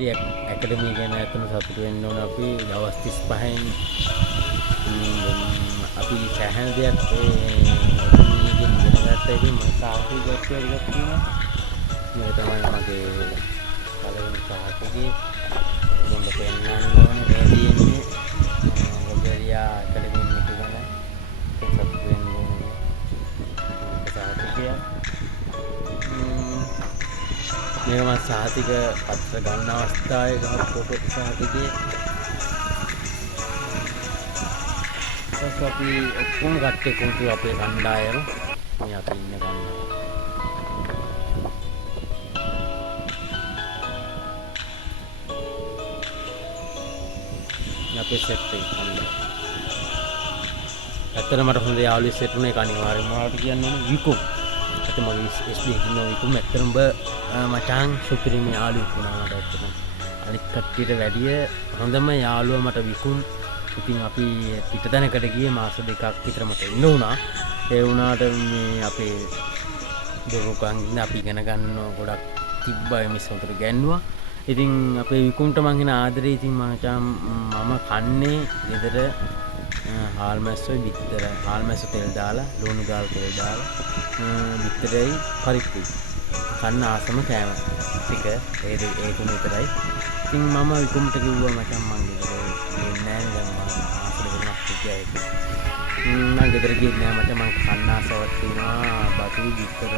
ඉදිරි ඇකඩමිය ගැන ඇත්තම සතුටු වෙන්න ඕන. අපි දවස් 35න් අපි සෑහෙන දෙයක් මේකෙන් ඉගෙන ගත්තා. ඉතින් මම සාහිත්‍ය ගැටුවා ටිකක් තියෙනවා. මේක තමයි මගේ පළවෙනි සාහිත්‍යයේ මොකද පෙන්වන්න ඕනේ මේ තියෙන්නේ ලොගරියා ඇකඩමිය එක ගැන සතුටු වෙන්න ඕනේ. සාහිත්‍යය මේක මම සාහිතික පත්‍ර ගන්න අවස්ථාවේ ගහපු පොතක් සාහිතිකේ ඊට අපි ඔක්කොම කට්ටිය කුතු අපේ කණ්ඩායම මේ අපි ඉන්න කණ්ඩායම අපේ සෙට් එක කණ්ඩායම ඇත්තට මට හොඳ යාළුවෙක් සෙට් වුණේ අනිවාර්යයෙන්ම මොනවද කියන්න ඕනේ විකුම් ඇත්තටම මගේ SD ඉන්න විකුම් ඇත්තටම මචං සුපිරිම යාළුවෙක් වුණා මට ඇත්තටම අනිත් කට්ටියට වැඩිය හොඳම යාළුවා මට විකුම් ඉතින් අපි පිටතැනකට ගියේ මාස දෙකක් විතර මට ඉන්න වුණා ඒ වුණාට මේ අපේ දරුකන් ඉන්න අපි ඉගෙන ගන්න ගොඩක් තිබ්බා මිස් උන්ට ගැන්නුවා ඉතින් අපේ විකුම්ට මං එන ආදරේ ඉතින් මචං මම කන්නේ ගෙදර හාල් මැස්සෝ බිත්තර හාල් මැස්ස තෙල් දාලා ලුණු ගාල් තෙල් දාලා බිත්තරයි පරිප්පුයි කන්න ආසම කෑම ටික ඒ තුන විතරයි ඉතින් මම විකුම්ට කිව්වා මචං මං ගෙදර ඉන්නේ නැහැ දැන් මම ආසල වෙනක් කියයි මම ගෙදර ගියේ නෑ මචං මං කන්න ආසාවක් තියෙනවා බතු බිත්තර